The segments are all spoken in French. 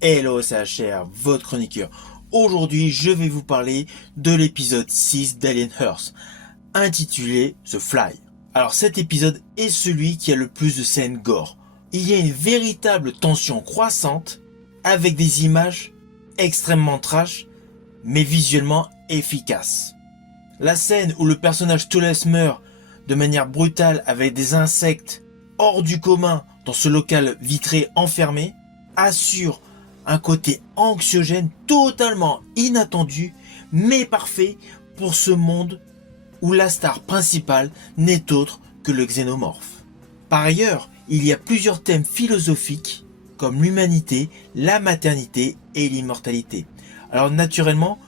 Hello, c'est HR, votre chroniqueur. Aujourd'hui, je vais vous parler de l'épisode 6 d'Alien Earth, intitulé The Fly. Alors cet épisode est celui qui a le plus de scènes gore. Il y a une véritable tension croissante, avec des images extrêmement trash, mais visuellement efficaces. La scène où le personnage Tulles meurt de manière brutale avec des insectes hors du commun dans ce local vitré enfermé assure un côté anxiogène totalement inattendu mais parfait pour ce monde où la star principale n'est autre que le xénomorphe. Par ailleurs, il y a plusieurs thèmes philosophiques comme l'humanité, la maternité et l'immortalité. Alors naturellement,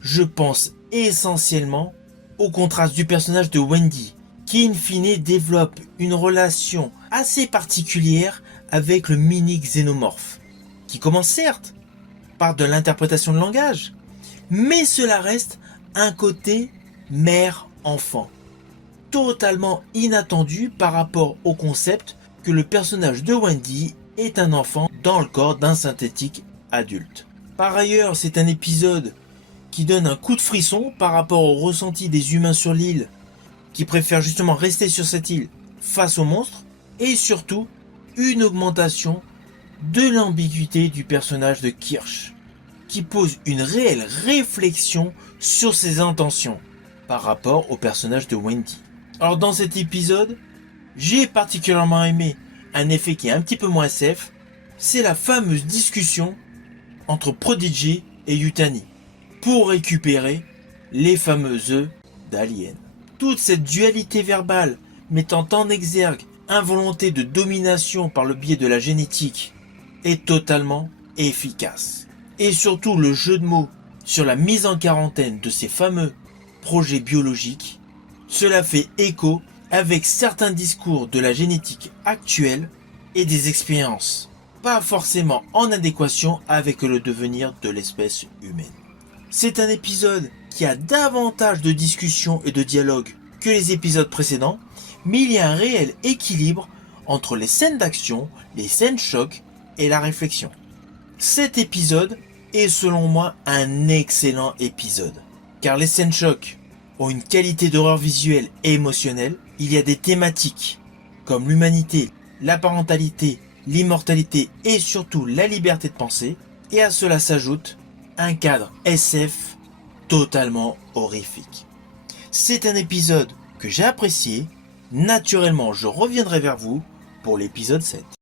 je pense essentiellement au contraste du personnage de Wendy, qui in fine développe une relation assez particulière avec le mini xénomorphe, qui commence certes par de l'interprétation de langage, mais cela reste un côté mère-enfant, totalement inattendu par rapport au concept que le personnage de Wendy est un enfant dans le corps d'un synthétique adulte. Par ailleurs, c'est un épisode qui donne un coup de frisson par rapport au ressenti des humains sur l'île, qui préfèrent justement rester sur cette île face aux monstres, et surtout une augmentation de l'ambiguïté du personnage de Kirsch, qui pose une réelle réflexion sur ses intentions par rapport au personnage de Wendy. Alors dans cet épisode, j'ai particulièrement aimé un effet qui est un petit peu moins SF, c'est la fameuse discussion entre Prodigy et Yutani pour récupérer les fameux œufs d'Alien. Toute cette dualité verbale mettant en exergue une volonté de domination par le biais de la génétique est totalement efficace. Et surtout le jeu de mots sur la mise en quarantaine de ces fameux projets biologiques, cela fait écho avec certains discours de la génétique actuelle et des expériences pas forcément en adéquation avec le devenir de l'espèce humaine. C'est un épisode qui a davantage de discussions et de dialogues que les épisodes précédents, mais il y a un réel équilibre entre les scènes d'action, les scènes choc et la réflexion. Cet épisode est selon moi un excellent épisode, car les scènes choc ont une qualité d'horreur visuelle et émotionnelle. Il y a des thématiques comme l'humanité, la parentalité, l'immortalité et surtout la liberté de penser, et à cela s'ajoute un cadre SF totalement horrifique. C'est un épisode que j'ai apprécié. Naturellement, je reviendrai vers vous pour l'épisode 7.